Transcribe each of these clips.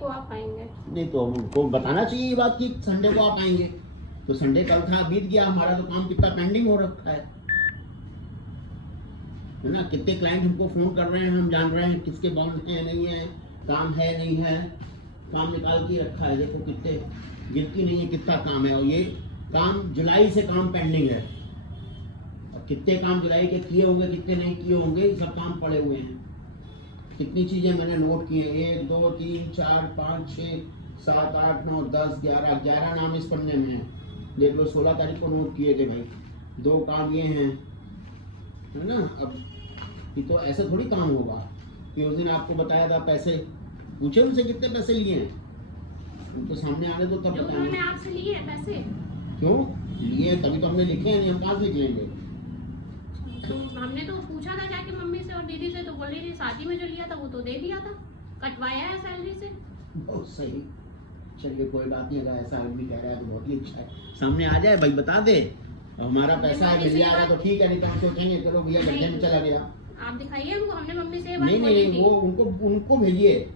को आप आएंगे। नहीं तो उनको बताना चाहिए ये बात कि संडे को आप आएंगे। तो संडे कल था, बीत गया, हमारा तो काम कितना पेंडिंग हो रखा है ना। कितने क्लाइंट हमको फोन कर रहे हैं, हम जान रहे हैं किसके बॉन्ड है नहीं है, काम है नहीं है, काम निकाल के रखा है। देखो कितने, गिनती नहीं है कितना काम है। और ये काम जुलाई से काम पेंडिंग है, और कितने काम जुलाई के किए होंगे कितने नहीं किए होंगे, सब काम पड़े हुए हैं। कितनी चीजें मैंने नोट की है, 1 2 3 4 5 6 7 8 9 10 11 नाम इस पन्ने में है। देख लो 16 तारीख को नोट किए थे भाई। 2 काम ये हैं, है ना। अब ये तो ऐसा थोड़ी काम होगा कि उस दिन आपको बताया था पैसे पूछे उनसे कितने पैसे लिए हैं, उनको सामने आने दो तब बताएंगे। उन्होंने आपसे लिए हैं पैसे? क्यों लिए? तभी तो हमने लिखे हैं, नहीं हम कहाँ लिख लेंगे। तो हमने तो पूछा था जाके मम्मी से और दीदी से, तो बोल रही थी शादी में जो लिया था वो तो दे दिया था, कटवाया है सैलरी से। बहुत सही, चलिए कोई बात नहीं, अगर ऐसा आदमी कह रहा है तो बहुत ही अच्छा है। सामने आ जाए भाई, बता दे, हमारा पैसा है मिल जाएगा तो ठीक है, नहीं तो हम सोचेंगे चलो भैया गड्ढे में चला गया। आप दिखाइए हमको, हमने मम्मी से नहीं वो उनको भेजिए।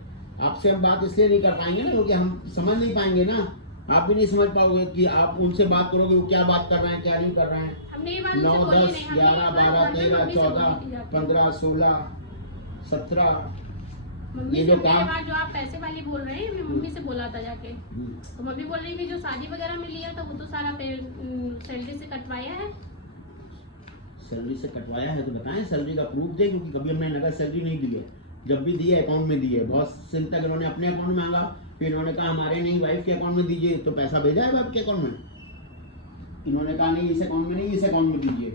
आपसे हम बात इसलिए नहीं कर पाएंगे ना क्योंकि हम समझ नहीं पाएंगे ना, आप भी नहीं समझ पाओगे कि आप उनसे बात करोगे वो क्या बात कर रहे हैं क्या नहीं कर रहे हैं। 9 10 11 12 13 14 15 16 17 ये जो काम जो आप पैसे वाली बोल रहे हैं, मैं मम्मी से बोला था जाके, तो मम्मी बोल रही थी जो शादी वगैरह में लिया था वो तो सारा सैलरी से कटवाया है। सैलरी से कटवाया है तो बताएं, सैलरी का प्रूफ दें, क्योंकि कभी हमने नगद सैलरी नहीं दी है। जब भी दी है अकाउंट में दी है। बहुत सिंह तक इन्होंने अपने अकाउंट में मांगा, फिर इन्होंने कहा हमारे नहीं वाइफ के अकाउंट में दीजिए, तो पैसा भेजा है वाइफ के अकाउंट में। इन्होंने कहा नहीं इस अकाउंट में नहीं, इस अकाउंट में दीजिए,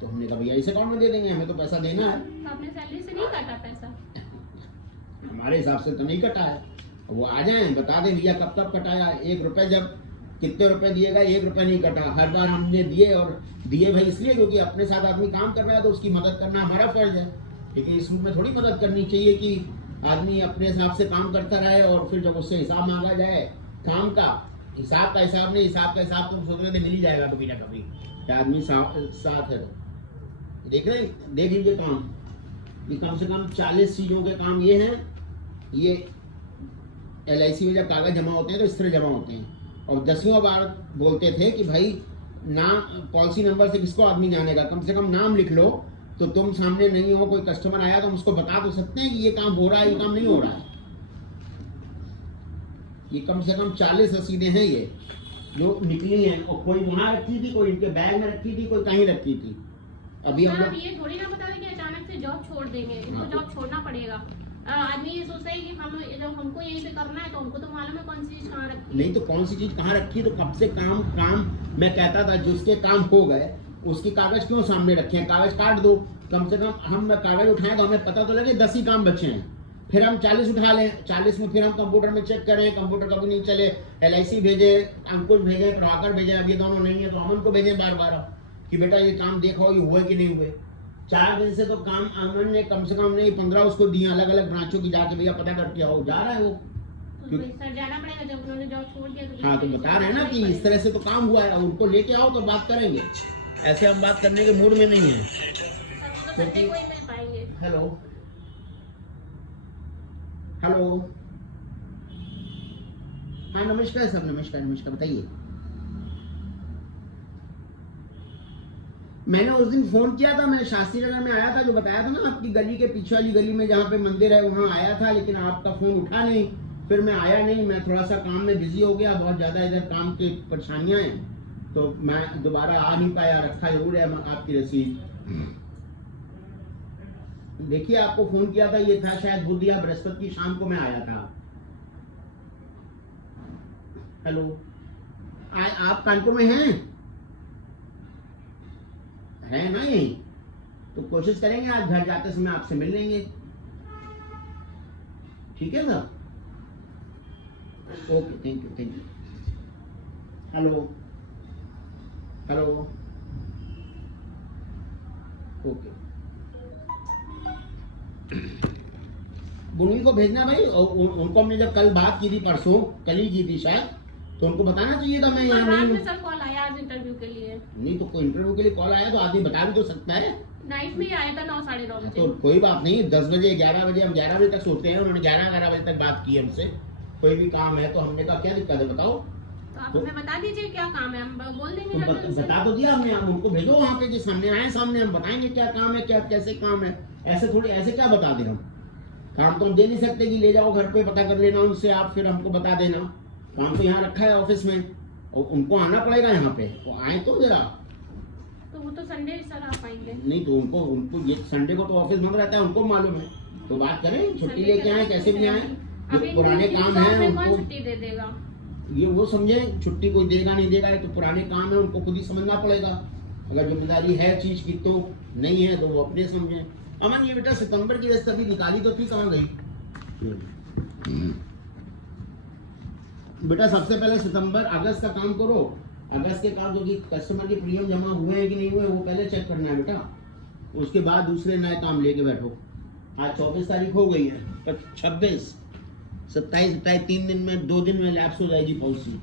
तो हमने कहा भैया इस अकाउंट में दे देंगे, हमें तो पैसा देना है। तो आपने सैलरी से नहीं काटा पैसा? हमारे हिसाब से तो नहीं कटा है। वो आ जाए बता दें भैया कब तक कटाया। 1 रुपए जब कितने रुपए दिएगा, 1 रुपया नहीं कटा। हर बार हमने दिए, और दिए भाई इसलिए क्योंकि अपने साथ आदमी काम कर रहा है तो उसकी मदद करना हमारा फर्ज है। लेकिन इसमें थोड़ी मदद करनी चाहिए कि आदमी अपने हिसाब से काम करता रहे और फिर जब उससे हिसाब मांगा जाए काम का, हिसाब का हिसाब नहीं, हिसाब का हिसाब तो सोच रहे थे मिल ही जाएगा कभी ना कभी, आदमी साथ है तो। देख लीजिए काम, ये कम से कम 40 चीजों के काम ये हैं। ये LIC में जब कागज जमा होते हैं तो इस तरह जमा होते हैं, और 10वीं बार बोलते थे कि भाई नाम पॉलिसी नंबर से किसको आदमी जानेगा, कम से कम नाम लिख लो, तो तुम सामने नहीं हो, कोई कस्टमर आया तो हम उसको बता तो सकते हैं कि ये काम हो रहा है, ये काम नहीं हो रहा है। ये कम से कम 40 रसीदें हैं ये जो निकली हैं, और कोई वहां रखी थी, कोई इनके बैग में रखी थी, कोई कहीं रखी थी। अभी हम लोग ये थोड़ी ना बता दें कि अचानक से जॉब छोड़ देंगे, इनको जॉब छोड़ना पड़ेगा। आदमी ये सोचता है कि हम जब हमको यहीं पे करना है तो हमको तो मालूम है कौन सी चीज कहाँ रखी है। नहीं तो कौन सी चीज कहाँ रखी, तो कब से काम मैं कहता था जिसके काम हो गए उसकी कागज क्यों सामने रखे हैं, कागज काट दो। कम से कम हम कागज उठाएं तो हमें पता तो लगे 10 ही काम बचे हैं, फिर हम 40 उठा लें। 40 में फिर हम कंप्यूटर में चेक करें, कंप्यूटर कभी नहीं चले, LIC भेजे, अंकुश भेजे, प्रभाकर भेजे, अब ये दोनों नहीं है तो अमन को भेजे बार बार कि बेटा ये काम देखो ये हुए कि नहीं हुए। 4 दिन से तो काम अमन ने कम से कम नहीं 15 उसको दिए, अलग अलग ब्रांचों की जाके भैया पता करके आओ, जा रहा है वो। सर जाना पड़ेगा जब उन्होंने जॉब छोड़ दिया तो। हाँ तो बता रहे हैं ना कि इस तरह से तो काम हुआ है, उनको लेके आओ तो बात करेंगे। ऐसे हम बात करने के मूड में नहीं है। संडे को ही मिल पाएंगे। हेलो हेलो, हाँ नमस्कार सर, नमस्कार नमस्कार, बताइए। मैंने उस दिन फोन किया था, मैं शास्त्री नगर में आया था, जो बताया था ना आपकी गली के पीछे वाली गली में जहाँ पे मंदिर है वहाँ आया था, लेकिन आपका फोन उठा नहीं, फिर मैं आया नहीं, मैं थोड़ा सा काम में बिजी हो गया, बहुत ज्यादा इधर काम की परेशानियां हैं, तो मैं दोबारा आ नहीं पाया। रखा जरूर है आपकी रसीद। देखिए आपको फोन किया था, ये था शायद बुध या बृहस्पति की शाम को मैं आया था। हेलो, आप कानपुर में हैं? है ना यही, तो कोशिश करेंगे आज घर जाते समय आपसे मिल लेंगे, ठीक है sir? Okay, thank you. Hello hello, okay. बुनवी को भेजना भाई, और उनको हमने जब कल बात की थी, परसों कल ही की थी शायद, तो उनको बताना चाहिए था मैं यहाँ नहीं हूँ। सर कॉल आया आज इंटरव्यू के लिए। नहीं तो कोई इंटरव्यू के लिए कॉल आया तो आदमी बता भी तो सकता है। नाइट में ही आया था 9 साढ़े 9 तो बजे। कोई बात नहीं, 10 बजे 11 बजे, हम 11 बजे तक सोते हैं, उन्होंने 11 बजे तक बात की हमसे, कोई भी काम है तो हमने कहा क्या दिक्कत है बताओ। तो आप हमें बता दीजिए क्या काम है, हम बोल देंगे तो जाके उनसे। बता तो दिया हमने, हम उनको भेजो वहाँ पे, जिस सामने आए सामने हम बताएंगे क्या काम है, क्या कैसे काम है। ऐसे थोड़ी, ऐसे क्या बता दें हम, काम तो हम दे नहीं सकते कि ले जाओ घर पे पता कर लेना उनसे, आप फिर हमको बता देना। काम तो यहाँ रखा है ऑफिस में, और उनको आना पड़ेगा यहाँ पे, तो आए तो जरा। तो वो तो संडे सर आ पाएंगे नहीं तो उनको उनको ये संडे को तो ऑफिस बंद रहता है, उनको मालूम है, तो बात करें छुट्टी लेके आए, कैसे भी आए, जो पुराने काम है कौन उनको छुट्टी दे देगा। ये वो समझे, छुट्टी कोई देगा नहीं देगा, तो पुराने काम है उनको खुद ही समझना पड़ेगा। अगर जिम्मेदारी है चीज की तो, नहीं है तो वो अपने समझे। अमन ये बेटा सितंबर की वजह अभी निकाली तो थी, कहाँ गई बेटा? सबसे पहले सितंबर अगस्त का काम करो, अगस्त के काम जो कि कस्टमर के प्रीमियम जमा हुए हैं कि नहीं हुए वो पहले चेक करना है बेटा, उसके बाद दूसरे नए काम लेके बैठो। आज 24 तारीख हो गई है, पर 26 27 28 3 दिन में 2 दिन में लैप्स हो जाएगी पॉलिसी।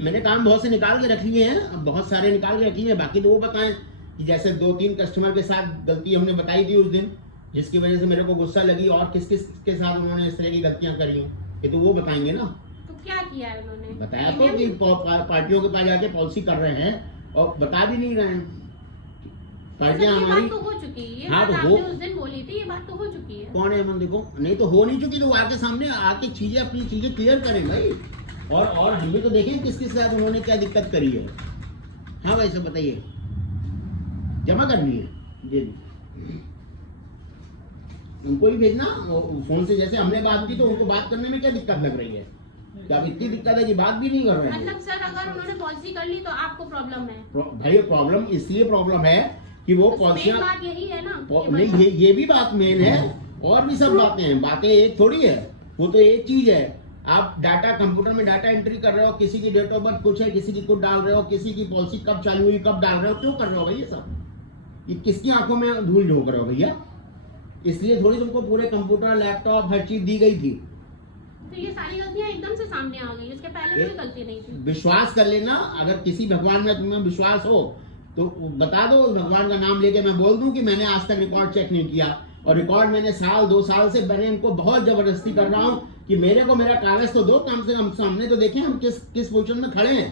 मैंने काम बहुत से निकाल के रख लिए हैं, अब बहुत सारे निकाल के रखी हैं, बाकी तो वो बताएं कि जैसे 2-3 कस्टमर के साथ गलती हमने बताई थी उस दिन, जिसकी वजह से मेरे को गुस्सा लगी, और किस किस के साथ उन्होंने इस तरह की गलतियां करी हैं, ये तो वो बताएंगे ना। तो क्या किया है उन्होंने? बताया तो कि पार्टियों के पास जाके पॉलिसी कर रहे हैं और बता भी नहीं रहे हैं। पार्टियां ये हमारी बात तो हो चुकी है, ये हाँ, बात तो वो- आपने उस दिन बोली थी, ये बात तो हो चुकी है। कौन है अमन? देखो नहीं तो हो नहीं चुकी, तो आके सामने आके चीजें अपनी चीजें क्लियर करें भाई, और हम भी तो देखें किसके साथ उन्होंने क्या दिक्कत करी है। हाँ भाई सब बताइए, जमा करनी है जी, उनको ही भेजना फोन से, जैसे हमने बात की तो उनको बात करने में क्या दिक्कत लग रही है? क्या अब इतनी दिक्कत है कि बात भी नहीं कर रहे हैं? मतलब सर अगर उन्होंने पॉलिसी कर ली तो आपको प्रॉब्लम है? भाई प्रॉब्लम इसलिए प्रॉब्लम है कि वो मेन पॉलिसियां, बात यही है ना कि नहीं मतलब- ये भी बात मेन है, और भी सब बातें हैं, बातें एक थोड़ी है, वो तो एक चीज है। आप डाटा कंप्यूटर में डाटा एंट्री कर रहे हो, किसी की डेट ऑफ बर्थ कुछ है, किसी की कुछ डाल रहे हो, किसी की पॉलिसी कब चालू हुई कब डाल रहे हो, क्यों कर रहे हो भाई ये सब? ये किसकी आंखों में धूल झोंक रहे हो भैया? इसलिए थोड़ी तुमको पूरे कंप्यूटर लैपटॉप हर चीज दी गई थी। तो ये सारी गलतियां एकदम से सामने आ गई, इसके पहले कोई गलती नहीं थी। विश्वास कर लेना, अगर किसी भगवान में तुम्हें विश्वास हो तो बता दो, भगवान का नाम लेके मैं बोल दूं कि मैंने आज तक रिकॉर्ड चेक नहीं किया, और रिकॉर्ड मैंने 1-2 साल से मैंने इनको बहुत जबरदस्ती कर रहा हूं कि मेरे को मेरा कागज तो दो, कम से कम सामने तो देखें हम किस पोजीशन में खड़े हैं।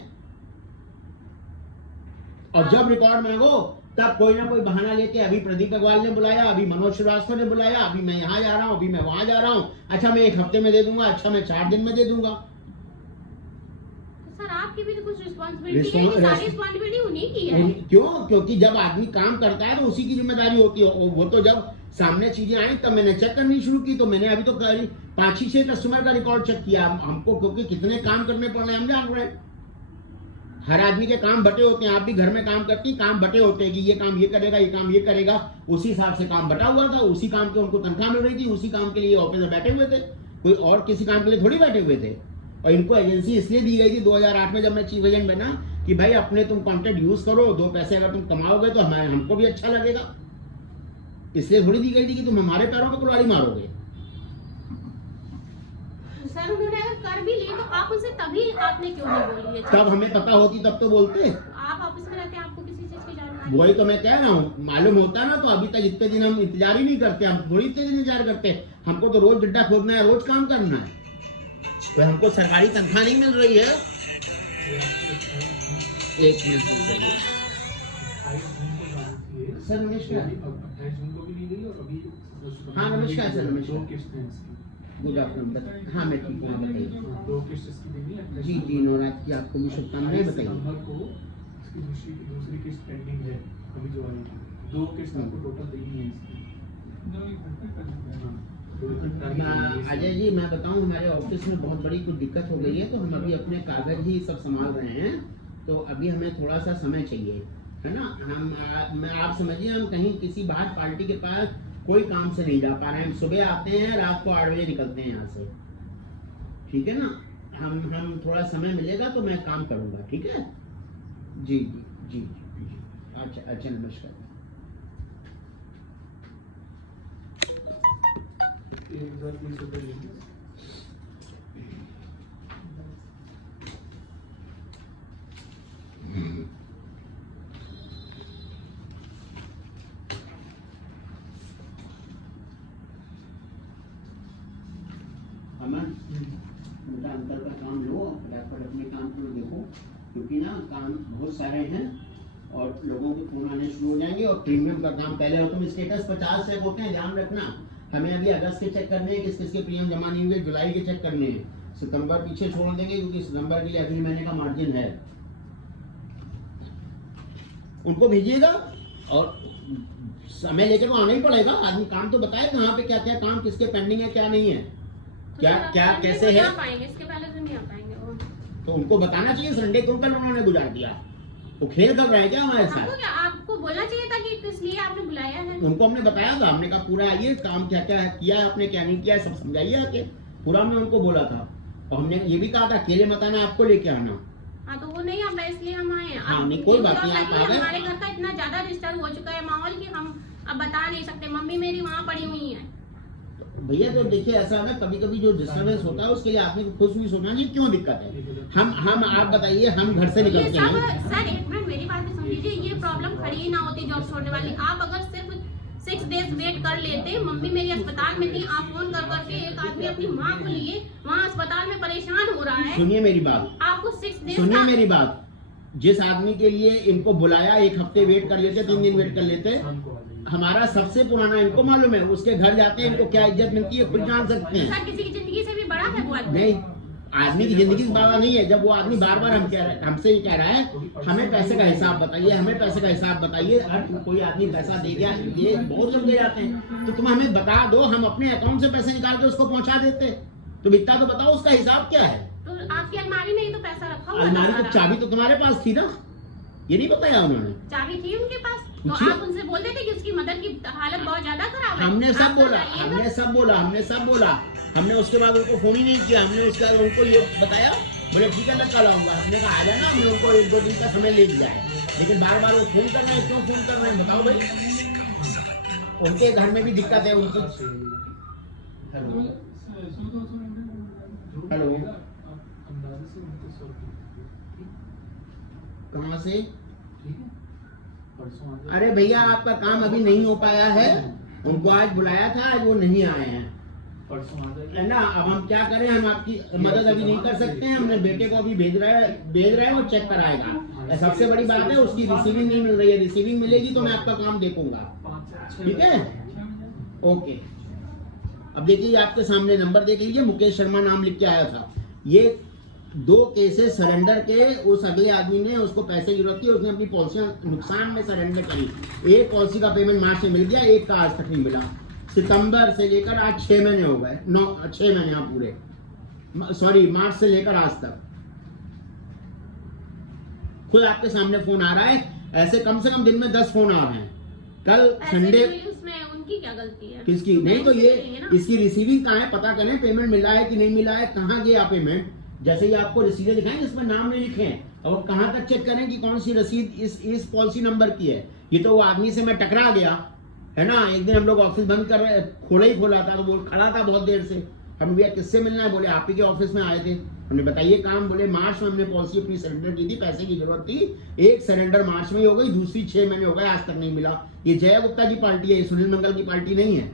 और जब रिकॉर्ड मांगो तब कोई ना कोई बहाना लेके, अभी प्रदीप अग्रवाल ने बुलाया, अभी मनोज श्रीवास्तव ने बुलाया, अभी मैं यहाँ जा रहा हूँ, अभी मैं वहां जा रहा हूँ, अच्छा मैं 1 हफ्ते में दे दूंगा, अच्छा मैं 4 दिन में दे दूंगा। तो सर आपकी भी तो कुछ रिस्पॉन्सिबिलिटी है, कि सारी रिस्पॉन्सिबिलिटी उन्हीं की है। क्यों? क्योंकि जब आदमी काम करता है तो उसी की जिम्मेदारी होती है। वो तो जब सामने चीजें आई तब मैंने चेक करनी शुरू की, तो मैंने अभी तो 5-6 कस्टमर का रिकॉर्ड चेक किया हमको, क्योंकि कितने काम करने पड़ रहे हैं हम जान रहे हैं। हर आदमी के काम बटे होते हैं, आप भी घर में काम करती, काम बटे होते हैं कि ये काम ये करेगा, ये काम ये करेगा, उसी हिसाब से काम बटा हुआ था, उसी काम के उनको तनख्वाह मिल रही थी, उसी काम के लिए ऑफिस में बैठे हुए थे, कोई और किसी काम के लिए थोड़ी बैठे हुए थे। और इनको एजेंसी इसलिए दी गई थी 2008 में जब मैं चीफ एजेंट बना, कि भाई अपने तुम कॉन्टेक्ट यूज करो, 2 पैसे अगर तुम कमाओगे तो हमको भी अच्छा लगेगा, इसलिए थोड़ी दी गई थी कि तुम हमारे पैरों पर कुल्हाड़ी मारोगे। सर उन्होंने अगर कर भी ली तो आप उनसे तभी आपने क्यों नहीं बोली है? तब हमें पता होती तब तो बोलते। आप ऑफिस में रहते हैं, आपको किसी चीज की जानकारी? वही तो मैं कह रहा हूँ, मालूम होता ना तो अभी तक इतने दिन हम इंतजार ही नहीं करते, हम थोड़ी इतने दिन इंतजार करते, हमको तो रोज गड्ढा खोदना है, रोज काम करना है, तो हमको सरकारी तनख्वाह नहीं मिल रही है। 1 मिनट सर, नमस्कार। हाँ नमस्कार सर, नमस्कार, गुड आफ्टरनून। हाँ मैं ठीक हूँ, आप बताइए। जी जी, नवरात्र की आपको भी शुभकामनाएं, बताइए। दूसरी किस्त पेंडिंग है, अभी जो आई 2 किस्त आपको टोटल देनी है इसकी। अजय जी मैं बताऊं, हमारे ऑफिस में बहुत बड़ी कुछ दिक्कत हो गई है, तो हम अभी अपने कागज ही सब संभाल रहे हैं, तो अभी हमें थोड़ा सा समय चाहिए, है ना। आप समझिए हम कहीं किसी बाहर पार्टी के पास कोई काम से नहीं जा पा रहे हैं, हम सुबह आते हैं, रात को 8 बजे निकलते हैं यहाँ से, ठीक है ना। हम थोड़ा समय मिलेगा तो मैं काम करूँगा, ठीक है जी जी जी जी। अच्छा अच्छा, नमस्कार। 1030 रुपये लेंगे। अमन बेटा अंतर का काम लो, रैपर अपने काम को देखो, क्योंकि ना काम बहुत सारे हैं और लोगों के फोन आने शुरू हो जाएंगे। और प्रीमियम का काम पहले हो, तुम स्टेटस 50 चेक होते हैं, ध्यान रखना। हमें अभी अगस्त के चेक करने हैं, किस किस के प्रीमियम जमा नहीं हुए, जुलाई के चेक करने हैं, सितंबर पीछे छोड़ देंगे क्योंकि सितंबर के लिए अगले महीने का मार्जिन है। उनको भेजिएगा और समय लेकर तो आना ही पड़ेगा। आदमी काम तो बताए कहाँ पे क्या क्या काम, किसके पेंडिंग है क्या नहीं है, क्या क्या कैसे है। इसके पहले तो नहीं आ पाएंगे वो। तो उनको बताना चाहिए। संडे को कल उन्होंने गुजार दिया, तो खेल कर रहे हैं क्या हमारे साथ? क्या आपको बोलना चाहिए था कि किस लिए आपने बुलाया है? उनको हमने बताया था, हमने कहा पूरा आइए, काम क्या क्या किया है आपने, क्या नहीं किया है, सब समझाइए आके। पूरा हमने उनको बोला था और हमने ये भी कहा था अकेले मत आना, आपको लेके आना। हाँ तो वो नहीं आ पाए, इसलिए हम आए। हाँ नहीं कोई बात नहीं, आप आ गए। हमारे घर का इतना ज्यादा डिस्टर्ब हो चुका है माहौल कि हम अब बता नहीं सकते। मम्मी मेरी वहाँ पड़ी हुई है। भैया तो देखिए ऐसा है ना, कभी कभी जो डिस्टर्बेंस होता है उसके लिए आदमी को खुश भी सोचना चाहिए, क्यों दिक्कत है। हम आप बताइए, हम घर से निकलते हैं। सर एक मिनट मेरी बात भी सुन लीजिए, ये प्रॉब्लम खड़ी ही ना होती जॉब छोड़ने वाली। आप अगर सिर्फ 6 डेज वेट कर लेते, मम्मी मेरी अस्पताल में थी, आप फोन कर करके एक आदमी अपनी माँ को लिए वहाँ अस्पताल में परेशान हो रहा है। सुनिए मेरी बात, आपको 6 डेज, सुनिए मेरी बात। जिस आदमी के लिए इनको बुलाया 1 हफ्ते वेट कर लेते, 3 दिन वेट कर लेते। हमारा सबसे पुराना इनको मालूम है, उसके घर जाते हैं इनको क्या इज्जत मिलती है खुद जान सकते हैं। सर किसी की जिंदगी से भी बड़ा है वो आदमी। नहीं, आदमी की जिंदगी से बड़ा नहीं है। जब वो आदमी बार बार हमसे ही कह रहा है हमें पैसे का हिसाब बताइए, हमें पैसे का हिसाब बताइए। हर कोई आदमी पैसा दे गया, ये बहुत जल्दी जाते हैं। तो तुम हमें बता दो, हम अपने अकाउंट से पैसे निकाल के उसको पहुंचा देते। तुम इतना तो बताओ उसका हिसाब क्या है। तो आपकी अलमारी में ही तो पैसा रखा हुआ है। अलमारी तो चाबी तो तुम्हारे पास थी ना, ये नहीं बताया उन्होंने? चाबी थी उनके पास, तो आप उनसे बोल देते कि उसकी मदर की हालत बहुत ज्यादा खराब है। हमने सब बोला, हमने उसके बाद उनको फोन ही नहीं किया। हमने उसके बाद उनको ये बताया, बोले ठीक है मैं कल आऊंगा। हमने कहा आ जाना, हमने उनको 1-2 दिन का समय ले लिया है, लेकिन बार बार वो फोन कर रहे हैं। क्यों फोन कर रहे हैं बताओ भाई। उनके घर में भी दिक्कत है उनकी। हेलो कहाँ से? अरे भैया आपका काम अभी नहीं हो पाया है, उनको आज बुलाया था, आज वो नहीं आए हैं, है ना। अब हम क्या करें, हम आपकी मदद अभी नहीं कर सकते हैं। हमने बेटे को अभी भेज रहे हैं, वो चेक कराएगा। सबसे बड़ी बात है उसकी रिसीविंग नहीं मिल रही है, रिसीविंग मिलेगी तो मैं आपका काम देखूंगा, ठीक है। ओके, अब देखिए आपके सामने नंबर देख लीजिए, मुकेश शर्मा नाम लिख के आया था। ये 2 केसेस सरेंडर के, उस अगले आदमी ने उसको पैसे की जरूरत थी, उसने अपनी पॉलिसी नुकसान में सरेंडर करी। एक पॉलिसी का पेमेंट मार्च में मिल गया, एक का आज तक नहीं मिला। सितंबर से लेकर आज 6 महीने हो गए, 6 महीने यहाँ पूरे, सॉरी मार्च से लेकर आज तक। खुद आपके सामने फोन आ रहा है, ऐसे कम से कम दिन में 10 फोन आ रहे हैं। कल संडे, उसमें उनकी क्या गलती है? किसकी नहीं, तो ये इसकी रिसीविंग कहाँ है पता करें, पेमेंट मिला है कि नहीं मिला है, कहाँ गया पेमेंट। जैसे ही आपको रसीदें दिखाएं जिसमें नाम नहीं लिखे हैं, और कहाँ तक चेक करें कि कौन सी रसीद इस पॉलिसी नंबर की है। ये तो वो आदमी से मैं टकरा गया है ना। एक दिन हम लोग ऑफिस बंद कर रहे, खोला था, तो वो खड़ा था बहुत देर से। हम भैया किससे मिलना है, बोले आप ही के ऑफिस में आए थे। हमने बताइए काम, बोले मार्च में हमने पॉलिसी अपनी सरेंडर की थी, पैसे की जरूरत थी, एक सरेंडर मार्च में ही हो गई, दूसरी 6 महीने हो गए आज तक नहीं मिला। ये जया गुप्ता की पार्टी है, सुनील मंगल की पार्टी नहीं है।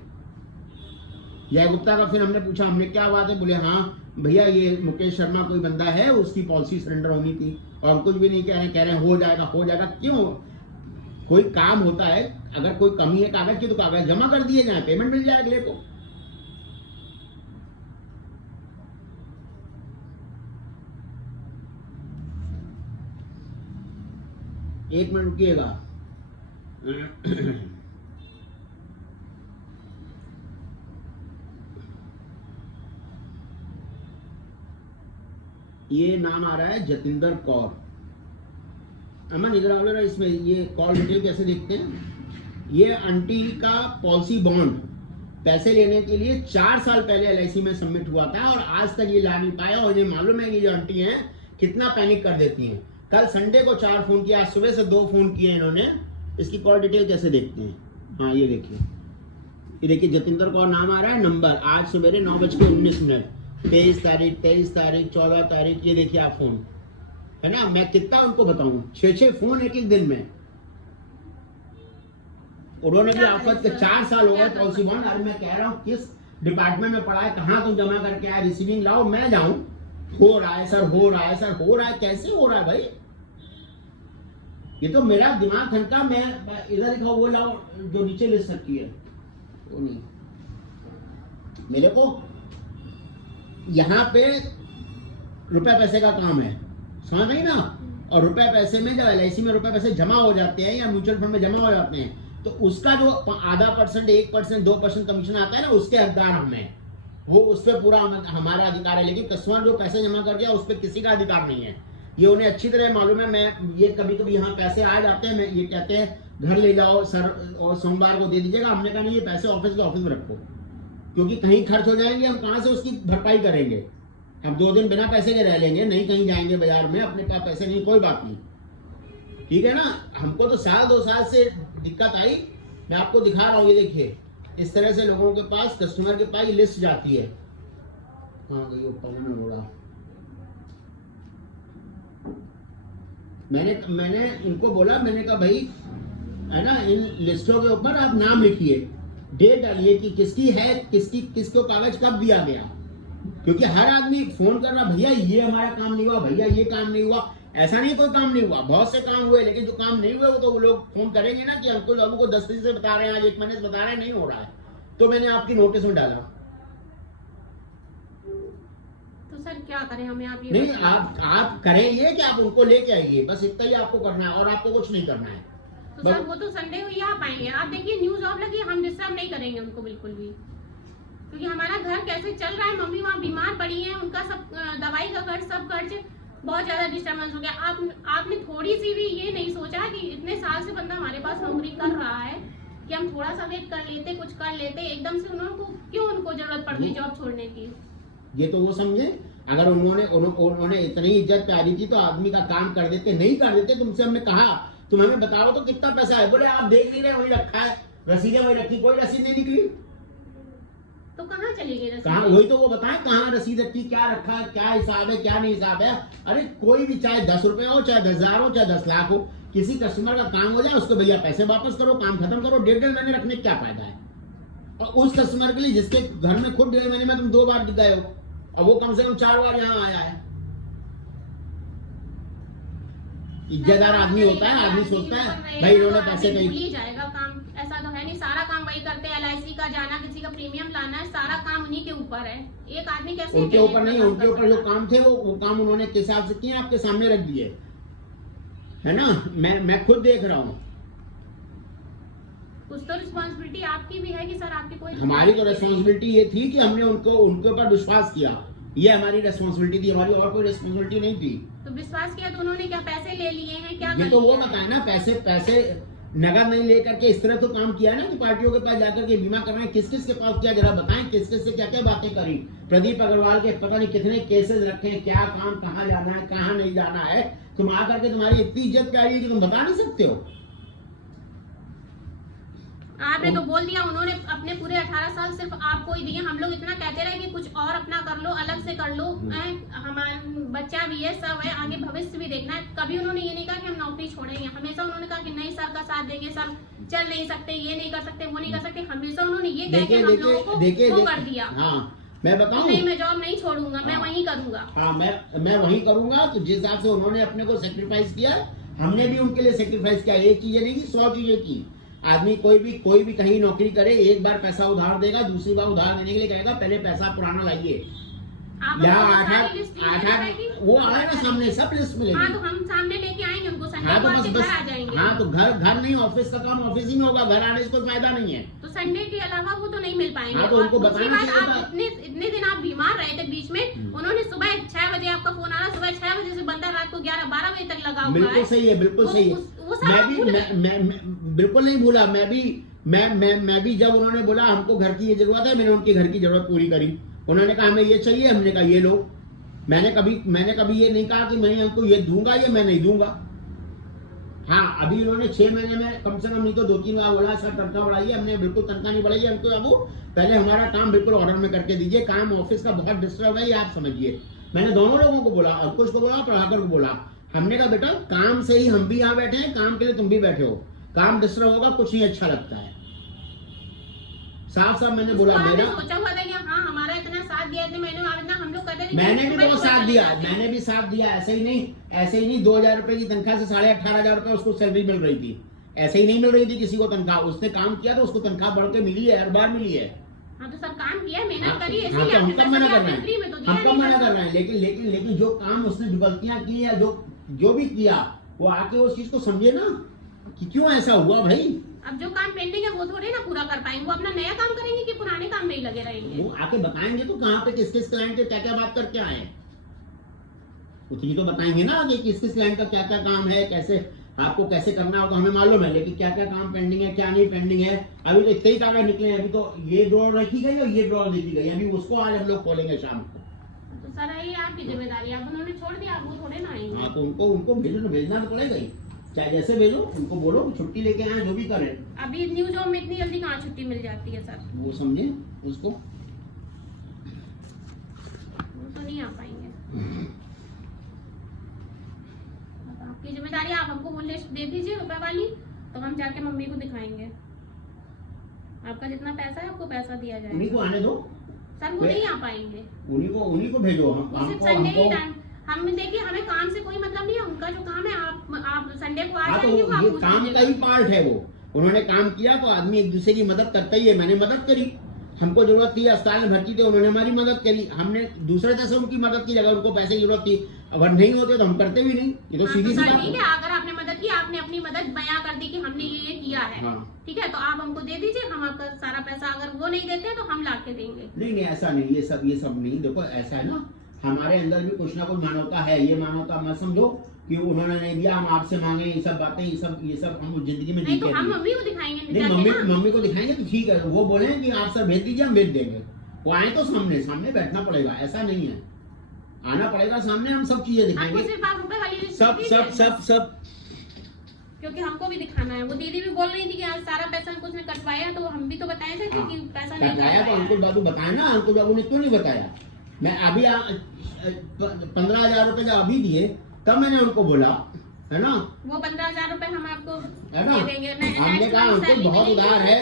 जया गुप्ता का फिर हमने पूछा, हमने क्या बात है, बोले हाँ भैया ये मुकेश शर्मा कोई बंदा है, उसकी पॉलिसी सरेंडर होनी थी, और कुछ भी नहीं कह रहे हैं हो जाएगा। क्यों? कोई काम होता है, अगर कोई कमी है कागज की तो कागज जमा कर दिए जाए, पेमेंट मिल जाए अगले को। एक मिनट रुकिएगा। ये नाम आ रहा है जतिंदर कौर। अमन इधर आओ, इसमें ये कॉल डिटेल कैसे देखते हैं। ये आंटी का पॉलिसी बॉन्ड पैसे लेने के लिए 4 साल पहले LIC में सबमिट हुआ था, और आज तक ये ला नहीं पाया। और ये मालूम है कि जो आंटी हैं कितना पैनिक कर देती हैं। कल संडे को 4 फोन किया, आज सुबह से 2 फोन किए इन्होंने। इसकी कॉल डिटेल कैसे देखते हैं, हाँ ये देखिए जतिंदर कौर नाम आ रहा है, नंबर आज सवेरे 9:19, 23 तारीख 14 तारीख, ये देखिए आप फोन, है ना। मैं कितना उनको बताऊं, 6 फोन एक दिन में। उन्होंने भी आफत के 4 साल हो गए पॉलिसी बॉन्ड। अरे मैं कह रहा हूँ डिपार्टमेंट में पड़ा है, कहाँ तुम जमा करके आए, रिसीविंग लाओ, मैं जाऊं, हो रहा है सर, हो रहा है सर, हो रहा है, कैसे हो रहा है भाई? ये तो मेरा दिमाग ठनका, मैं इधर लिखा वो लाओ जो नीचे लिस्ट रखी है वो नहीं, मेरे को यहाँ पे रुपए पैसे का काम है, समझ नहीं ना? और रुपए पैसे में जब LIC में रुपए पैसे जमा हो जाते हैं या म्यूचुअल फंड में जमा हो जाते हैं, तो उसका जो आधा % 1% 2% कमीशन आता है ना, उसके हकदार हमें, वो उस पर पूरा हमारा अधिकार है। लेकिन कस्टमर जो पैसे जमा कर दिया उस पर किसी का अधिकार नहीं है, ये उन्हें अच्छी तरह मालूम है। मैं ये कभी कभी यहाँ पैसे आ जाते हैं, मैं ये कहते हैं घर ले जाओ सर और सोमवार को दे दीजिएगा। हमने कहा नहीं, ये पैसे ऑफिस में रखो, क्योंकि कहीं खर्च हो जाएंगे, हम कहाँ से उसकी भरपाई करेंगे? हम 2 दिन बिना पैसे के रह लेंगे, नहीं कहीं जाएंगे बाजार में, अपने पास पैसे नहीं, कोई बात नहीं, ठीक है ना? हमको तो 1-2 साल से दिक्कत आई, मैं आपको दिखा रहा हूँ, ये देखिए इस तरह से लोगों के पास, कस्टमर के पास लिस्ट जाती है। कहाँ गई ऊपर में बोला, मैंने इनको बोला, मैंने कहा भाई है ना, इन लिस्टों के ऊपर आप नाम लिखिए, डेट डालिए कि किसकी है, किसको कागज कब दिया गया, क्योंकि हर आदमी फोन कर रहा, भैया ये हमारा काम नहीं हुआ, भैया ये काम नहीं हुआ। ऐसा नहीं कोई काम नहीं हुआ, बहुत से काम हुए, लेकिन जो काम नहीं हुए वो तो वो लोग फोन करेंगे ना कि हमको लोगों को 10 दिन से बता रहे हैं, आज 1 महीने से बता रहे हैं, नहीं हो रहा है, तो मैंने आपकी नोटिस में डाला। तो सर क्या करें हमें? आप ये नहीं, आप करें ये कि आप उनको लेके आइए, बस इतना ही आपको करना है, और आपको कुछ नहीं करना है। तो सर वो तो संडे को ही आ पाएंगे, आप देखिए न्यूज ऑफ लगी, हम डिस्टर्ब नहीं करेंगे उनको बिल्कुल भी, क्योंकि हमारा घर कैसे चल रहा है, मम्मी वहाँ बीमार पड़ी है, उनका सब दवाई का खर्च, सब खर्च, बहुत ज्यादा डिस्टर्बेंस हो गया। आपने थोड़ी सी भी ये नहीं सोचा कि इतने साल से बंदा हमारे पास नौकरी कर रहा है कि हम थोड़ा सा वेट कर लेते, कुछ कर लेते, एकदम से उनको जरूरत पड़ गई जॉब छोड़ने की? ये तो वो समझे, अगर उन्होंने इतनी इज्जत प्यारी थी तो आदमी का काम कर देते, नहीं कर देते। तुमसे हमने कहा तुम हमें बताओ तो कितना पैसा है, बोले आप देख नहीं रहे, वही रखा है, रसीदें वही रखी, कोई रसीद नहीं निकली, तो कहाँ चली गई रसीद? कहाँ, वही तो वो बताएं कहाँ रसीद रखी, क्या रखा है, क्या हिसाब है, क्या नहीं हिसाब है। अरे कोई भी, चाहे 10 रुपए हो, चाहे 10,000 हो, चाहे 10 लाख हो, किसी कस्टमर का काम हो जाए उसको भैया पैसे वापस करो, काम खत्म करो। 1.5 महीने रखने क्या फायदा है? और उस कस्टमर के लिए जिसके घर में खुद 1.5 महीने में तुम 2 बार गए हो, और वो कम से कम 4 बार यहाँ आया है। इज्जतदार आदमी होता है, आदमी सोचता है भाई इन्होंने पैसे नहीं, भूल ही जाएगा काम, ऐसा तो है नहीं, सारा काम वही करते हैं। LIC का जाना, किसी का प्रीमियम लाना है, सारा काम उन्हीं के ऊपर है। एक आदमी कैसे उनके ऊपर नहीं, उनके ऊपर जो काम थे वो काम उन्होंने किस हिसाब से किए आपके सामने रख दिए, है ना? मैं खुद देख रहा हूँ। कुछ तो रिस्पॉन्सिबिलिटी आपकी भी है कि सर आपकी कोई, हमारी तो रिस्पॉन्सिबिलिटी ये थी कि हमने उनके ऊपर विश्वास किया, ये हमारी रिस्पॉन्सिबिलिटी थी, हमारी और कोई रिस्पॉन्सिबिलिटी नहीं थी। तो विश्वास किया तो उन्होंने क्या पैसे ले लिए हैं, क्या ये तो वो बताए ना, पैसे नगद नहीं लेकर के इस तरह तो काम किया ना कि पार्टियों के पास जाकर के बीमा करना है। किस किस के पास किया, जरा बताएं, किस किस से क्या क्या बातें करी। प्रदीप अग्रवाल के पता नहीं कितने केसेस रखे हैं, क्या काम, कहाँ जाना है, कहाँ नहीं जाना है। तुम आकर के, तुम्हारी इतनी इज्जत प्यारी है कि तुम बता नहीं सकते हो। आपने तो बोल दिया, उन्होंने अपने पूरे 18 साल सिर्फ आपको ही दिए। हम लोग इतना कहते रहे कि कुछ और अपना कर लो, अलग से कर लो, हमारा बच्चा भी है, सब है, आगे भविष्य भी देखना है। कभी उन्होंने ये नहीं कहा कि हम नौकरी छोड़ेंगे, हमेशा उन्होंने कहा कि नहीं सर का साथ देंगे, सर चल नहीं सकते, ये नहीं कर सकते, वो नहीं कर सकते, हमेशा उन्होंने ये कह के हम लोगों को वो कर दिया। हाँ, मैं बताऊं, नहीं मैं जॉब नहीं छोड़ूंगा, मैं वहीं करूंगा। हाँ, मैं वहीं करूंगा। तो जिस हिसाब से उन्होंने अपने को सेक्रीफाइस किया, हमने भी उनके लिए सेक्रीफाइस किया। एक चीजें नहीं की, 100 चीजें की। आदमी कोई भी कहीं नौकरी करे, एक बार पैसा उधार देगा, दूसरी बार उधार देने के लिए कहेगा पहले पैसा पुराना लाइए। या 8 वो आए ना सामने, सब लिस्ट में लेंगे। हाँ, तो हम सामने लेके आएंगे उनको, संडे हाँ, को तो आपके बस घर आ जाएंगे। हाँ, तो घर नहीं, ऑफिस का काम ऑफिस ही में होगा, घर आने से कोई फायदा नहीं है। तो संडे के अलावा वो तो नहीं मिल पाएंगे। हाँ, तो उनको बताना चाहिए था। इतने दिन आप बीमार रहे थे, बीच में उन्होंने सुबह 6 बजे आपका फोन आना, सुबह 6 बजे से बंदा रात को 11-12 बजे तक लगा हुआ है। बिल्कुल सही है, बिल्कुल सही है। मैं बिल्कुल नहीं भूला। मैं भी जब उन्होंने बोला हमको घर की ये जरूरत है, मैंने उनकी घर की जरूरत पूरी करी। उन्होंने कहा हमें ये चाहिए, हमने कहा ये लो। मैंने कभी ये नहीं कहा कि मैं हमको ये दूंगा, ये मैं नहीं दूंगा। हाँ, अभी उन्होंने 6 महीने में कम से कम नहीं तो 2-3 बार बोला सर तनख्वाह बढ़ाइए। हमने बिल्कुल तनख्वाह नहीं बढ़ाई हमको, बाबू पहले हमारा काम बिल्कुल ऑर्डर में करके दीजिए। काम ऑफिस का बहुत डिस्टर्ब है, आप समझिए। मैंने दोनों लोगों को बोला, अंकुश को बोला, प्रभाकर को बोला। हमने कहा बेटा काम से ही हम भी यहाँ बैठे हैं, काम के लिए तुम भी बैठे हो। काम डिस्टर्ब होगा, कुछ नहीं अच्छा लगता है। साफ साफ मैंने बोला उसको मेरा आपने सोचा हुआ था कि हाँ हमारा इतना साथ दिया थे, मैंने आप इतना हम लोग कहते थे कि मैंने भी भाई बहुत छोड़ साथ चले दिया, जाते। मैंने भी साथ दिया। ऐसे ही नहीं 2000 रुपए की तनख्वाह से 18,500 रुपए उसको सैलरी मिल रही थी। ऐसे ही नहीं मिल रही थी किसी को तनख्वाह, उसने काम किया तो उसको तनख्वाह बढ़ के मिली है, हर बार मिली है। हाँ तो सब काम किया, मेहनत हाँ, करी, हाँ, इसीलिए तो हम आपने कब पैसा मना दिया, कर रहे आपने फ्री में तो हैं, दिया हम कब नहीं मना पैसा। कर रहे हैं, लेकिन जो काम उसने जो गलतियां की या जो भी किया वो आके उस चीज को समझे ना कि क्यों ऐसा हुआ भाई। अब जो काम पेंडिंग है वो थोड़ी ना पूरा कर पाएंगे, वो अपना नया काम करेंगे कि पुराने काम में ही लगे रहेंगे। वो आके बताएंगे तो कहाँ पे किस किस क्लाइंट के क्या क्या बात करके आए हैं, उतनी तो बताएंगे ना कि किस किस क्लाइंट का क्या क्या काम है, कैसे आपको कैसे करना होगा हमें मालूम है, लेकिन क्या क्या काम पेंडिंग है क्या नहीं पेंडिंग है। अभी तो इतने ही कागज निकले हैं, अभी तो ये ड्रॉर रखी गई और ये ड्रॉर लिखी गई, अभी उसको आज हम लोग खोलेंगे शाम को। तो सर ये आपकी जिम्मेदारी है, अब उन्होंने छोड़ दिया, आप वो थोड़े ना आएंगे। हाँ तो उनको भेजना तो पड़ेगा ही, चाहे जैसे भेजो, उनको बोलो छुट्टी लेके आए, जो भी करें। अभी न्यू जॉब में इतनी जल्दी कहाँ छुट्टी मिल जाती है सर, वो समझे उसको। वो तो नहीं आ पाएंगे। अब आपकी जिम्मेदारी है, आप हमको वो लिस्ट दे दीजिए रुपए वाली, तो हम जाके मम्मी को दिखाएंगे। आपका जितना पैसा है आपको पैसा दिया उन्हीं को जाएगा। आने दो, सर वो नहीं आ पाएंगे, उन्हीं को भेजो। वो सिर्फ संडे ही टाइम, हम देखिए हमें काम से कोई मतलब नहीं है, उनका जो काम है आप संडे को आ हाँ तो जाएंगे, वो आप ये पूछ काम का लीजिएगा। ही पार्ट है वो। उन्होंने काम किया तो आदमी एक दूसरे की मदद करता ही है, मैंने मदद करी, हमको जरूरत थी, अस्पताल में भर्ती थे, उन्होंने हमारी मदद करी, हमने दूसरे जैसे उनकी मदद की, अगर उनको पैसे की जरूरत थी, अगर नहीं होते तो हम करते भी नहीं। ये तो हाँ, सीधी तो सी सर बात ठीक है। है, अगर आपने मदद की, आपने अपनी मदद बयां कर दी कि हमने ये किया है, हाँ। ठीक है, तो आप हमको दे दीजिए, हम आपका सारा पैसा, अगर वो नहीं देते हैं तो हम ला के देंगे। नहीं ऐसा नहीं, ये सब नहीं। देखो ऐसा है ना, हमारे अंदर भी कुछ ना कुछ मानवता है, ये मानवता मत समझो कि उन्होंने नहीं दिया हम आपसे मांगे, ये सब बातें, ये सब हम जिंदगी में नहीं तो जीते हम नहीं। मम्मी को दिखाएंगे नहीं जाके ना। मम्मी को दिखाएंगे तो ठीक है, वो बोले कि आप सब भेज दीजिए हम भेज देंगे, वो आए तो सामने बैठना पड़ेगा, ऐसा नहीं है, आना पड़ेगा सामने, हम सब चीजें आपको दिखाएंगे, सिर्फ आप रुपए वाली लिस्ट सब दीजिए, सब सब सब। क्योंकि हमको भी दिखाना है। वो दीदी भी बोल रही थी कि आज सारा पैसा हमको उसने कटवाया, तो हम भी तो बताए थे कि पैसा नहीं बताया तो कटवाया अंकुल है। बाबू बताए ना, अंकुल बाबू ने क्यों नहीं बताया। मैं अभी 15,000 रुपए जब अभी दिए तब मैंने उनको बोला, है ना, वो 15,000 रुपए हम आपको है ना, दे देंगे। हमने कहा अंकुल बहुत उधार है,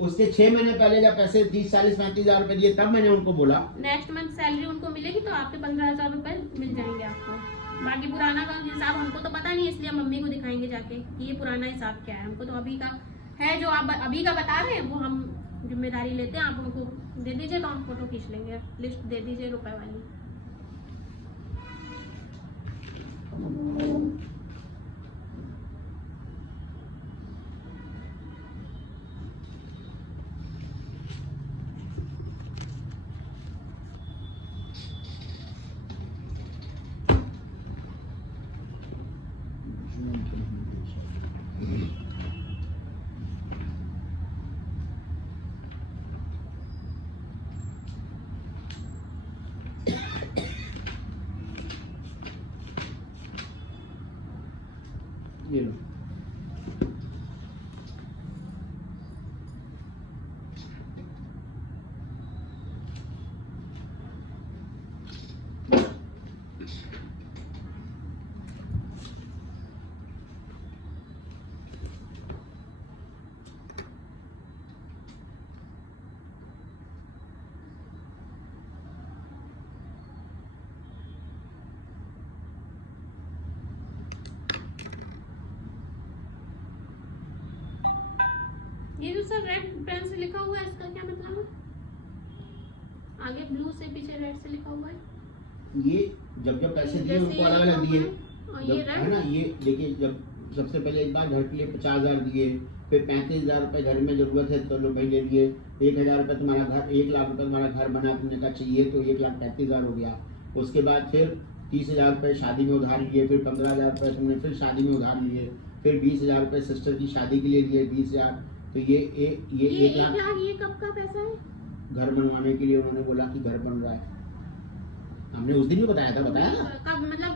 उसके 6 महीने पहले जब पैसे 30, 40, 35,000 रुपए दिए तब मैंने उनको बोला। नेक्स्ट मंथ सैलरी उनको मिलेगी तो आपके 15,000 रुपए मिल जाएंगे आपको। बाकी पुराना का हिसाब हमको तो पता नहीं, इसलिए मम्मी को दिखाएंगे जाके कि ये पुराना हिसाब क्या है। हमको तो अभी का है, जो आप अभी का बता रहे हैं वो हम जिम्मेदारी लेते हैं। आप हमको दे दीजिए तो हम फोटो खींच लेंगे, लिस्ट दे दीजिए रुपए वाली। ये लो, ये जो सर रेड पेन से लिखा हुआ है इसका क्या मतलब है? आगे ब्लू से पीछे रेड से लिखा हुआ है। ये जब पैसे दिए जैसे उनको ये अलग लिखा अलग हुआ दिए, है, और ये है ना, रेड। ये देखिए, जब सबसे पहले एक बार घर के लिए 50,000 दिए, फिर 35,000 रुपए घर में जरूरत है तो लोग महीने दिए, 1,000 रुपए तुम्हारा घर, 1 लाख रुपए तुम्हारा घर बना, तुमने कहा चाहिए तो 1,35,000 हो गया। उसके बाद फिर 30,000 रुपए शादी में उधार लिए, फिर 15,000 रुपए तुमने फिर शादी में उधार लिए, फिर 20,000 रुपए सिस्टर की शादी के लिए लिए 20,000, तो ये 1 लाख ये कब का पैसा है? घर बनवाने के लिए उन्होंने बोला कि घर बन रहा है। हमने उस दिन भी बताया ना, कब मतलब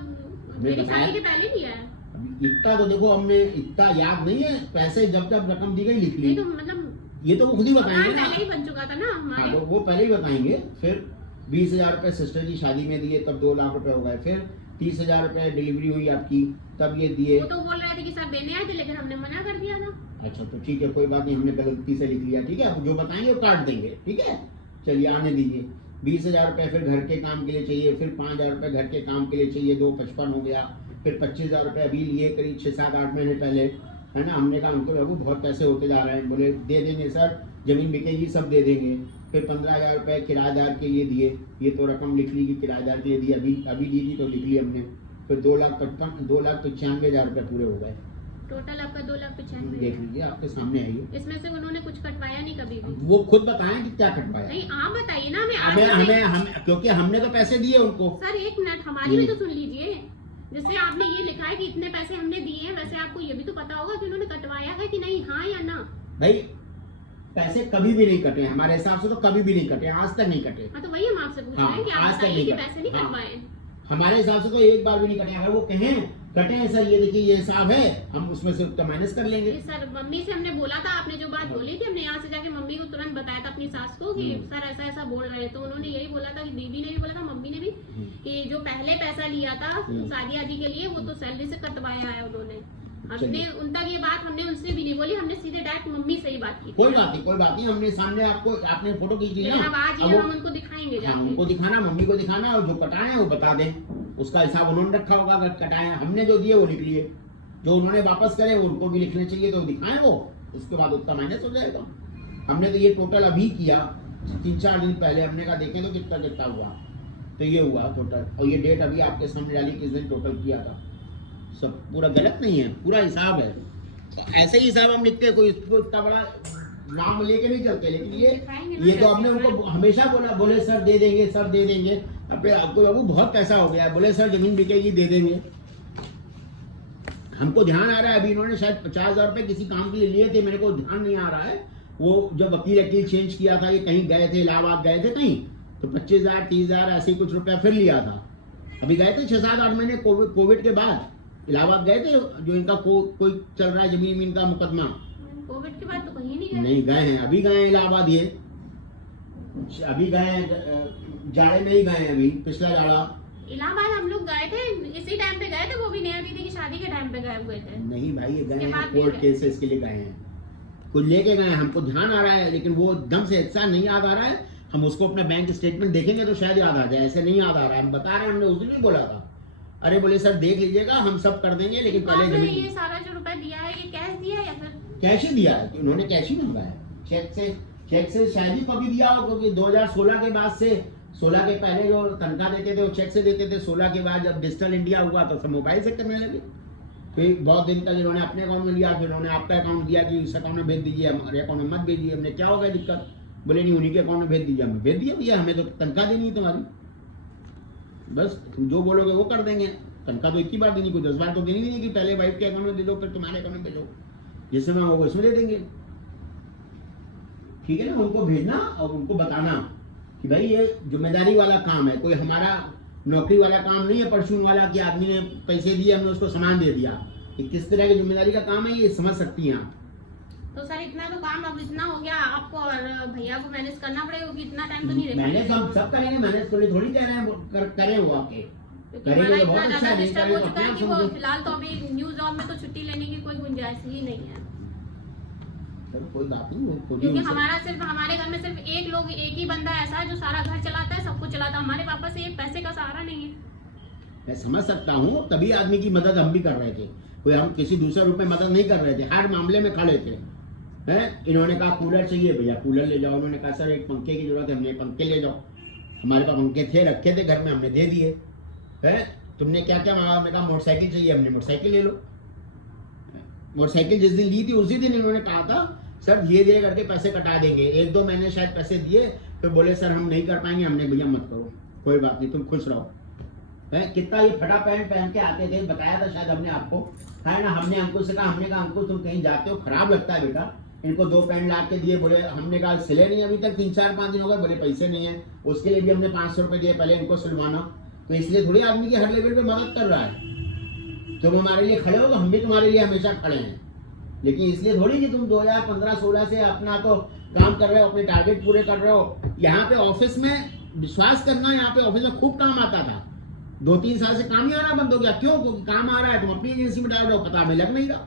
हमें मेरी बताया। शादी के पहले लिया है? अभी इतना तो देखो हमने इतना याद नहीं है, पैसे जब रकम दी गई लिख ली, नहीं तो मतलब ये तो वो खुद ही मकान बताएंगे ना। पहले ही बन चुका था ना हाँ हमारे। तो वो पहले ही बताएंगे। फिर 20,000 रुपए सिस्टर की शादी में दिए, तब 2 लाख रुपए हो गए। फिर 30,000 रुपए डिलीवरी हुई आपकी, तब ये दिए। वो तो बोल रहे थे कि सर देने आए थे, लेकिन हमने मना कर दिया था। अच्छा तो ठीक है, कोई बात नहीं, हमने गलती से लिख लिया, ठीक है, आप जो बताएंगे वो काट देंगे, ठीक है, चलिए आने दीजिए। 20,000 रुपए फिर घर के काम के लिए चाहिए, फिर 5,000 रुपए घर के काम के लिए चाहिए, 255 हो गया, फिर 25,000 रुपए अभी लिए करीब 6-7-8 महीने पहले, है ना। हमने कहा हमको बाबू बहुत पैसे होते जा रहे हैं, बोले दे देंगे सर, जमीन बिकेगी सब दे देंगे। फिर 15,000 रुपए किराएदार के लिए दिए, ये तो रकम लिख ली कि किराएदार के लिए दी, अभी दी थी तो लिख ली हमने। फिर 2,95,000 रुपए पूरे हो गए, टोटल आपका 2,95,000। देख लीजिए आपके सामने आई है। इसमें से उन्होंने कुछ कटवाया नहीं कभी भी? वो खुद बताएं कि क्या कटवाया। नहीं आप बताइए ना, हमें क्योंकि हमने तो पैसे दिए उनको। सर एक मिनट हमारी भी तो सुन लीजिए। जैसे आपने ये लिखा है कि इतने पैसे हमने दिए हैं, वैसे आपको ये भी तो पता होगा कि उन्होंने कटवाया है कि नहीं, हाँ या ना। भाई पैसे कभी भी नहीं कटे, हमारे हिसाब से तो कभी भी नहीं कटे, आज तक नहीं कटे। हाँ तो वही हम आपसे पूछ रहे हैं कि आप आज तक बताइए नहीं कि कटे। पैसे नहीं हाँ। कटवाए। हमारे हिसाब से तो एक बार भी नहीं कटे। अगर वो कहें कटे हैं सर, ये देखिए ये हिसाब है, हम उसमें से तो माइनस कर लेंगे। सर मम्मी से हमने बोला था, आपने जो बात बोली थी, हमने यहाँ से जाके मम्मी को तुरंत बताया था अपनी सास को कि सर ऐसा ऐसा बोल रहे हैं। तो उन्होंने यही बोला था, कि दीदी ने भी बोला था, मम्मी ने भी, कि जो पहले पैसा लिया था शादी आदि के लिए, वो तो सैलरी से कटवाया है उन्होंने। हमने उन तक ये बात हमने उनसे भी नहीं बोली, हमने सीधे डायरेक्ट मम्मी से ही बात की। कोई बात नहीं, हमने सामने आपने फोटो खींच ली ना, अब आज ये हम उनको दिखाएंगे हाँ, जाके। उनको दिखाना, मम्मी को दिखाना, और जो कटाए हैं वो बता दें, उसका हिसाब उन्होंने रखा होगा। अगर कटाए हैं, हमने जो दिए वो लिख लिए, जो उन्होंने वापस करे वो उनको भी लिखने चाहिए, तो दिखाएं वो, उसके बाद उतना माइनस हो जाएगा। हमने तो ये टोटल अभी किया 3-4 दिन पहले, हमने कहा देखें तो कितना कितना हुआ, तो ये हुआ टोटल। और ये डेट अभी आपके सामने डाली किस दिन टोटल किया था, सब पूरा गलत नहीं है, पूरा हिसाब है। तो ऐसे ही हिसाब हम लिखते हैं, कोई इसको इतना बड़ा नाम लेके नहीं चलते। लेकिन ये तो हमने उनको हमेशा बोला, बोले सर दे देंगे, सर दे देंगे। अब आपको बाबू बहुत पैसा हो गया, बोले सर जमीन बिकेगी दे देंगे। हमको ध्यान आ रहा है, अभी इन्होंने शायद 50,000 रुपए किसी काम के लिए लिए थे, मेरे को ध्यान नहीं आ रहा है। वो जो वकील चेंज किया था, ये कहीं गए थे, इलाहाबाद गए थे कहीं, तो 25,000 30,000 ऐसे ही कुछ रुपया फिर लिया था। अभी गए थे 6-7-8 महीने कोविड के बाद इलाहाबाद गए थे, जो इनका कोई चल रहा है जमीन का मुकदमा। कोविड के बाद तो कहीं नहीं गए। नहीं गए हैं, अभी गए हैं इलाहाबाद, ये अभी गए हैं, जाड़े में ही गए हैं, अभी पिछला जाड़ा। इलाहाबाद हम लोग गए थे, इसी टाइम पे गए थे, वो भी नया दीदी की शादी के टाइम पे गए हुए थे। नहीं भाई, ये गए हैं बाद कोर्ट में केसेस के लिए गए हैं, कुछ लेके गए हैं, हमको ध्यान आ रहा है, लेकिन वो एकदम से ऐसा नहीं याद आ रहा है। हम उसको अपना बैंक स्टेटमेंट देखेंगे तो शायद याद आ जाए, ऐसे नहीं याद आ रहा है। हम बता रहे हैं, हमने उस दिन भी बोला था, अरे बोले सर देख लीजिएगा, हम सब कर देंगे, लेकिन पहले आपने जमीन। ये सारा जो रुपए दिया है, ये कैश दिया है या फिर कैश ही दिया है, उन्होंने कैश ही मंगवाया, चेक से शायद ही कभी दिया हो, क्योंकि 2016 के बाद से, 16 के पहले जो तनख्वाह देते थे वो चेक से देते थे, 16 के बाद जब डिजिटल इंडिया हुआ तो सब मोबाइल से करने लगे। फिर बहुत दिन तक इन्होंने अपने अकाउंट में लिया, फिर उन्होंने आपका अकाउंट दिया कि इस अकाउंट में भेज दीजिए, हमारे अकाउंट में मत भेजिए। हमने क्या होगा दिक्कत, बोले नहीं उन्हीं के अकाउंट में भेज दीजिए। हमें भेज दिया भैया, हमें तो तनख्वाह देनी है तुम्हारी, बस तुम जो बोलोगे वो कर देंगे। तनख्वाह तो एक ही बार देनी, कोई 10 बार तो देनी नहीं कि पहले वाइफ के अकाउंट में दे दो फिर तुम्हारे अकाउंट में भेजो, जिसमें होगा उसमें दे देंगे। ठीक है ना, उनको भेजना और उनको बताना कि भाई ये जिम्मेदारी वाला काम है, कोई हमारा नौकरी वाला काम नहीं है, परचून वाला कि आदमी ने पैसे दिए हमने उसको सामान दे दिया। ये किस तरह की जिम्मेदारी का काम है, ये समझ सकती हैं आप। तो सर इतना तो काम अब इतना हो गया, आपको और भैया को मैनेज करना पड़ेगा, क्योंकि इतना टाइम तो नहीं रहता। मैनेज हम सब करेंगे, मैनेज थोड़ी कह रहे हैं करें वो आपके, हमारा करेंगे तो इतना बहुत अच्छा ज्यादा है, नहीं डिस्टर्ब करें हो तो चुका है अपने कि आप वो समझो। फिलहाल तो अभी न्यू जॉब में तो छुट्टी लेने की कोई गुंजाइश ही नहीं है। सर कोई बात नहीं, वो खुद ही क्योंकि उनसे- हमारे घर में सिर्फ एक ही बंदा ऐसा है जो सारा घर चलाता है, सब कुछ चलाता है। हमारे पापा से एक पैसे का सहारा नहीं है। मैं समझ सकता हूँ, तभी आदमी की मदद हम भी कर रहे थे, कोई हम किसी दूसरे रूप में मदद नहीं कर रहे थे, हर मामले में खड़े थे। हैं, इन्होंने कहा कूलर चाहिए भैया कूलर ले जाओ, उन्होंने कहा सर एक पंखे की जरूरत है, हमने पंखे ले जाओ, हमारे पास पंखे थे रखे थे घर में, हमने दे दिए। है तुमने क्या क्या मांगा, हमने कहा मोटरसाइकिल चाहिए, हमने मोटरसाइकिल ले लो। मोटरसाइकिल जिस दिन ली थी उसी दिन इन्होंने कहा था सर धीरे धीरे करके पैसे कटा देंगे। 1-2 महीने शायद पैसे दिए, फिर बोले सर हम नहीं कर पाएंगे। हमने भैया मत करो, कोई बात नहीं, तुम खुश रहो। है कितना ये फटा पैंट पहन के आते थे, बताया था शायद हमने आपको, है ना। हमने अंकुर से कहा, हमने कहा अंकुर तुम कहीं जाते हो खराब लगता है बेटा, इनको 2 पैंट ला के दिए। बोले हमने कहा सिले नहीं अभी तक, 3-4-5 दिन हो गए, बोले पैसे नहीं है, उसके लिए भी हमने 500 रुपये दिए पहले इनको सिलवाना। तो इसलिए थोड़ी आदमी की हर लेवल पे मदद कर रहा है। तुम हमारे लिए खड़े हो, हम भी तुम्हारे लिए हमेशा खड़े हैं, लेकिन इसलिए थोड़ी कि तुम 2015-16 से अपना तो काम कर रहे हो, अपने टारगेट पूरे कर रहे हो। यहाँ पे ऑफिस में विश्वास करना, यहाँ पे ऑफिस में खूब काम आता था, 2-3 साल से काम ही आना बंद हो गया। क्यों? क्योंकि काम आ रहा है, तुम अपनी एजेंसी में डाल रहे हो, पता हमें लग नहीं रहा।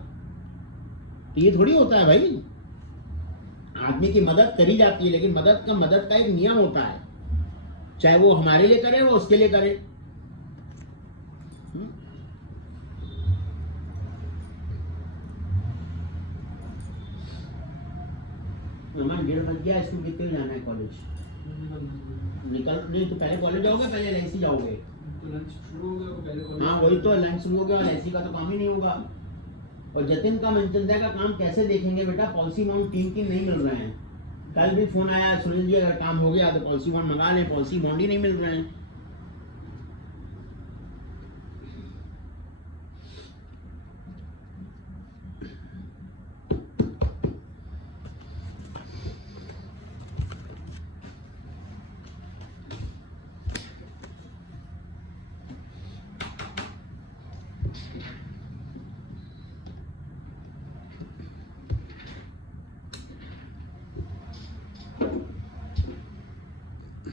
तो ये थोड़ी होता है भाई। आदमी की मदद करी जाती है, लेकिन मदद का एक नियम होता है, चाहे वो हमारे लिए करे वो उसके लिए करे। हमारे 1:30 बज गया, इसको कितने जाना है कॉलेज? निकल नहीं तो पहले कॉलेज जाओगे, पहले एलआईसी जाओगे? तो लंच शुरू होगा तो पहले कॉलेज। हाँ वही तो, लंच शुरू हो गया और एलआईसी का तो काम ही नहीं होगा। और जतिन का मनचंदा का काम कैसे देखेंगे बेटा? पॉलिसी बाउंड टीम की नहीं मिल रहे हैं। कल भी फोन आया सुनील जी, अगर काम हो गया तो पॉलिसी बाउंड मंगा लें, पॉलिसी बाउंड ही नहीं मिल रहे हैं।